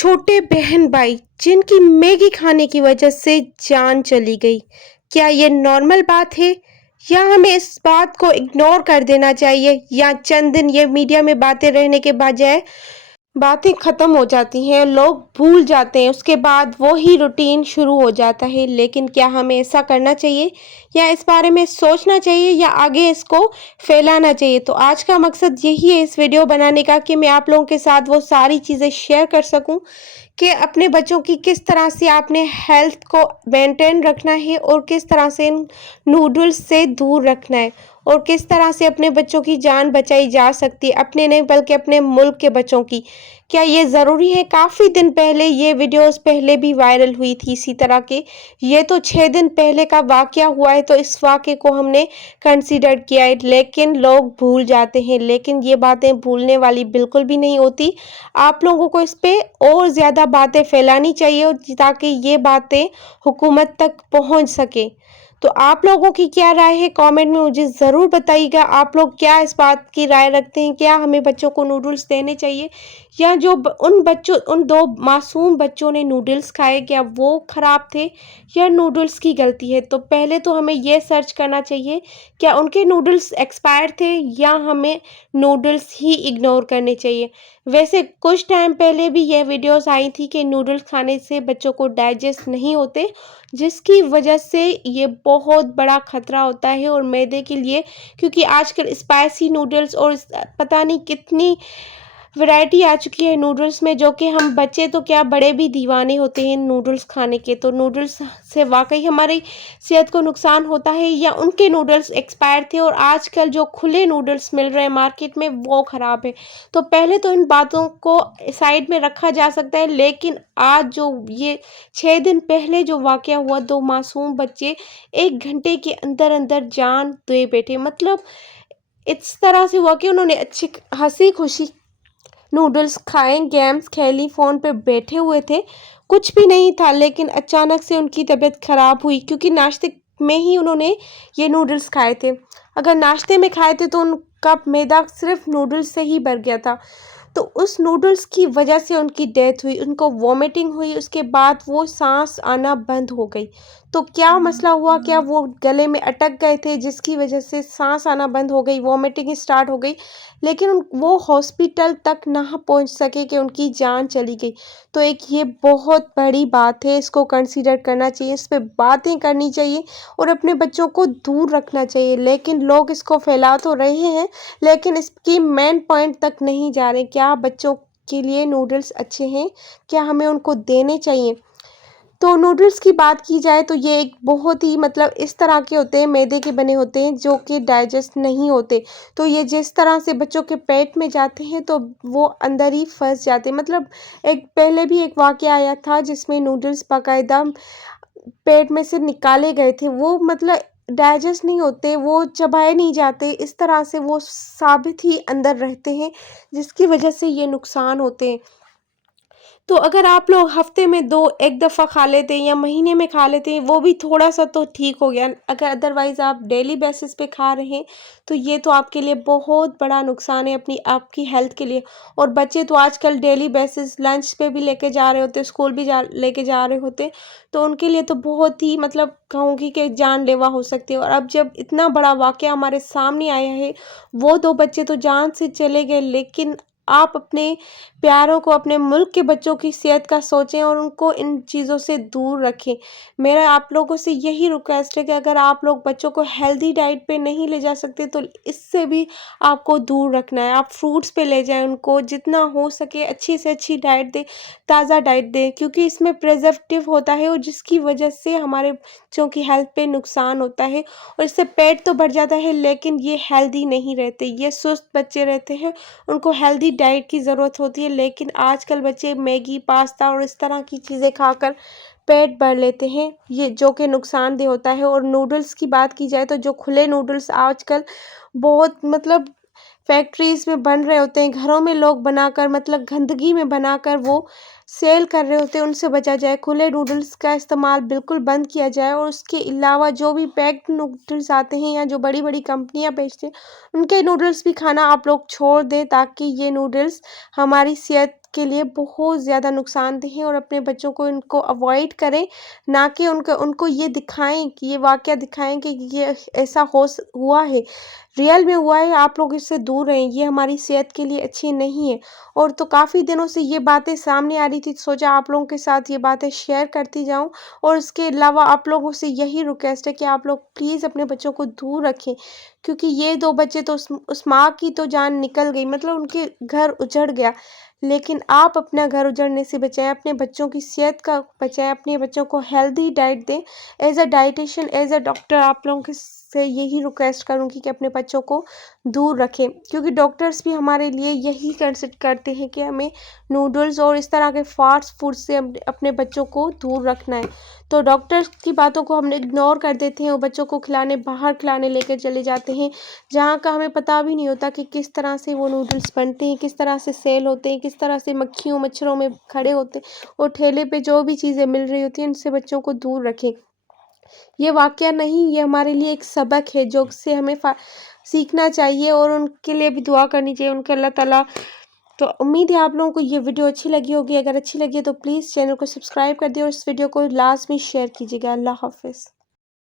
छोटे बहन भाई जिनकी मैगी खाने की वजह से जान चली गई। क्या ये नॉर्मल बात है या हमें इस बात को इग्नोर कर देना चाहिए या चंद दिन ये मीडिया में बातें रहने के बजाय बातें खत्म हो जाती हैं, लोग भूल जाते हैं, उसके बाद वो ही रूटीन शुरू हो जाता है। लेकिन क्या हमें ऐसा करना चाहिए या इस बारे में सोचना चाहिए या आगे इसको फैलाना चाहिए? तो आज का मकसद यही है इस वीडियो बनाने का कि मैं आप लोगों के साथ वो सारी चीज़ें शेयर कर सकूं कि अपने बच्चों की किस तरह से आपने हेल्थ को मेंटेन रखना है और किस तरह से इन नूडल्स से दूर रखना है और किस तरह से अपने बच्चों की जान बचाई जा सकती है, अपने नहीं बल्कि अपने मुल्क के बच्चों की। क्या ये ज़रूरी है? काफ़ी दिन पहले ये वीडियोस पहले भी वायरल हुई थी इसी तरह के। ये तो 6 दिन पहले का वाक़या हुआ है, तो इस वाक़े को हमने कंसीडर किया है, लेकिन लोग भूल जाते हैं। लेकिन ये बातें भूलने वाली बिल्कुल भी नहीं होती। आप लोगों को इस पे और ज़्यादा बातें फैलानी चाहिए और ताकि ये बातें हुकूमत तक पहुँच सके। तो आप लोगों की क्या राय है? कमेंट में मुझे ज़रूर बताइएगा। आप लोग क्या इस बात की राय रखते हैं? क्या हमें बच्चों को नूडल्स देने चाहिए या जो उन 2 मासूम बच्चों ने नूडल्स खाए, क्या वो ख़राब थे या नूडल्स की गलती है? तो पहले तो हमें ये सर्च करना चाहिए, क्या उनके नूडल्स एक्सपायर थे या हमें नूडल्स ही इग्नोर करने चाहिए? वैसे कुछ टाइम पहले भी ये वीडियोज़ आई थी कि नूडल्स खाने से बच्चों को डाइजेस्ट नहीं होते, जिसकी वजह से ये बहुत बड़ा खतरा होता है और मैदे के लिए, क्योंकि आजकल स्पाइसी नूडल्स और पता नहीं कितनी वैरायटी आ चुकी है नूडल्स में, जो कि हम बच्चे तो क्या बड़े भी दीवाने होते हैं नूडल्स खाने के। तो नूडल्स से वाकई हमारी सेहत को नुकसान होता है या उनके नूडल्स एक्सपायर थे और आजकल जो खुले नूडल्स मिल रहे हैं मार्केट में वो ख़राब है। तो पहले तो इन बातों को साइड में रखा जा सकता है, लेकिन आज जो ये 6 दिन पहले जो वाक़या हुआ, 2 मासूम बच्चे 1 घंटे के अंदर-अंदर जान दे बैठे। मतलब इस तरह से हुआ कि उन्होंने अच्छी हँसी-खुशी नूडल्स खाए, गेम्स खेली, फ़ोन पे बैठे हुए थे, कुछ भी नहीं था, लेकिन अचानक से उनकी तबीयत ख़राब हुई क्योंकि नाश्ते में ही उन्होंने ये नूडल्स खाए थे। अगर नाश्ते में खाए थे तो उनका मैदा सिर्फ़ नूडल्स से ही भर गया था। तो उस नूडल्स की वजह से उनकी डेथ हुई, उनको वॉमिटिंग हुई, उसके बाद वो साँस आना बंद हो गई। तो क्या मसला हुआ? क्या वो गले में अटक गए थे जिसकी वजह से साँस आना बंद हो गई, वॉमिटिंग स्टार्ट हो गई, लेकिन वो हॉस्पिटल तक ना पहुँच सके कि उनकी जान चली गई। तो एक ये बहुत बड़ी बात है, इसको कंसीडर करना चाहिए, इस पे बातें करनी चाहिए और अपने बच्चों को दूर रखना चाहिए। लेकिन लोग इसको फैला तो रहे हैं, लेकिन इसकी मेन पॉइंट तक नहीं जा रहे। क्या बच्चों के लिए नूडल्स अच्छे हैं? क्या हमें उनको देने चाहिए? तो नूडल्स की बात की जाए तो ये एक बहुत ही मतलब इस तरह के होते हैं, मैदे के बने होते हैं जो कि डाइजेस्ट नहीं होते। तो ये जिस तरह से बच्चों के पेट में जाते हैं तो वो अंदर ही फँस जाते हैं। मतलब एक पहले भी एक वाक़या आया था जिसमें नूडल्स बाकायदा पेट में से निकाले गए थे। वो मतलब डाइजेस्ट नहीं होते, वो चबाए नहीं जाते, इस तरह से वो साबित ही अंदर रहते हैं, जिसकी वजह से ये नुकसान होते हैं। तो अगर आप लोग हफ्ते में 2 एक दफ़ा खा लेते हैं या महीने में खा लेते हैं, वो भी थोड़ा-सा तो ठीक हो गया। अगर अदरवाइज़ आप डेली बेसिस पे खा रहे हैं, तो ये तो आपके लिए बहुत बड़ा नुकसान है अपनी आपकी हेल्थ के लिए। और बच्चे तो आजकल डेली बेसिस लंच पे भी लेके जा रहे होते हैं, स्कूल भी लेके जा रहे होते हैं, तो उनके लिए तो बहुत ही मतलब कहूँगी कि जानलेवा हो सकती है। और अब जब इतना बड़ा वाक़या हमारे सामने आया है, वो 2 बच्चे तो जान से चले गए, लेकिन आप अपने प्यारों को, अपने मुल्क के बच्चों की सेहत का सोचें और उनको इन चीज़ों से दूर रखें। मेरा आप लोगों से यही रिक्वेस्ट है कि अगर आप लोग बच्चों को हेल्दी डाइट पे नहीं ले जा सकते तो इससे भी आपको दूर रखना है। आप फ्रूट्स पे ले जाएँ उनको, जितना हो सके अच्छी से अच्छी डाइट दें, ताज़ा डाइट दें, क्योंकि इसमें प्रिजर्वेटिव होता है और जिसकी वजह से हमारे बच्चों की हेल्थ पे नुकसान होता है और इससे पेट तो बढ़ जाता है, लेकिन ये हेल्दी नहीं रहते, ये सुस्त बच्चे रहते हैं। उनको हेल्दी डाइट की ज़रूरत होती है, लेकिन आजकल बच्चे मैगी, पास्ता और इस तरह की चीज़ें खाकर पेट भर लेते हैं, ये जो कि नुकसानदेह होता है। और नूडल्स की बात की जाए तो जो खुले नूडल्स आजकल बहुत मतलब फैक्ट्रीज़ में बन रहे होते हैं, घरों में लोग बनाकर मतलब गंदगी में बनाकर वो सेल कर रहे होते हैं, उनसे बचा जाए। खुले नूडल्स का इस्तेमाल बिल्कुल बंद किया जाए और उसके अलावा जो भी पैक्ड नूडल्स आते हैं या जो बड़ी-बड़ी कंपनियाँ बेचते हैं, उनके नूडल्स भी खाना आप लोग छोड़ दें, ताकि ये नूडल्स हमारी सेहत के लिए बहुत ज़्यादा नुकसानदेह हैं और अपने बच्चों को इनको अवॉइड करें, ना कि उनको ये दिखाएँ कि ये वाक़या दिखाएँ कि ये ऐसा हुआ है, रियल में हुआ है, आप लोग इससे दूर रहें, ये हमारी सेहत के लिए अच्छी नहीं है। और तो काफ़ी दिनों से ये बातें सामने आ रही थी, सोचा आप लोगों के साथ ये बातें शेयर करती जाऊँ और इसके अलावा आप लोगों से यही रिक्वेस्ट है कि आप लोग प्लीज़ अपने बच्चों को दूर रखें, क्योंकि ये 2 बच्चे तो उस माँ की तो जान निकल गई, मतलब उनके घर उजड़ गया। लेकिन आप अपना घर उजड़ने से बचाएँ, अपने बच्चों की सेहत का बचाएँ, अपने बच्चों को हेल्दी डाइट दें। As a dietitian, as a doctor आप लोगों के से यही रिक्वेस्ट करूँगी कि अपने बच्चों को दूर रखें, क्योंकि डॉक्टर्स भी हमारे लिए यही कंसल्ट करते हैं कि हमें नूडल्स और इस तरह के फास्ट फूड से अपने बच्चों को दूर रखना है। तो डॉक्टर्स की बातों को हम इग्नोर कर देते हैं और बच्चों को बाहर खिलाने लेकर चले जाते हैं, जहाँ का हमें पता भी नहीं होता कि किस तरह से वो नूडल्स बनते हैं, किस तरह से सेल होते हैं, किस तरह से मक्खियों मच्छरों में खड़े होते हैं और ठेले पे जो भी चीज़ें मिल रही होती हैं, इनसे बच्चों को दूर रखें। ये वाक़या नहीं, ये हमारे लिए एक सबक है जो से हमें सीखना चाहिए और उनके लिए भी दुआ करनी चाहिए, उनके अल्लाह ताला। तो उम्मीद है आप लोगों को ये वीडियो अच्छी लगी होगी, अगर अच्छी लगी है तो प्लीज़ चैनल को सब्सक्राइब कर दिए और इस वीडियो को लास्ट में शेयर कीजिएगा। अल्लाह हाफ़िज़।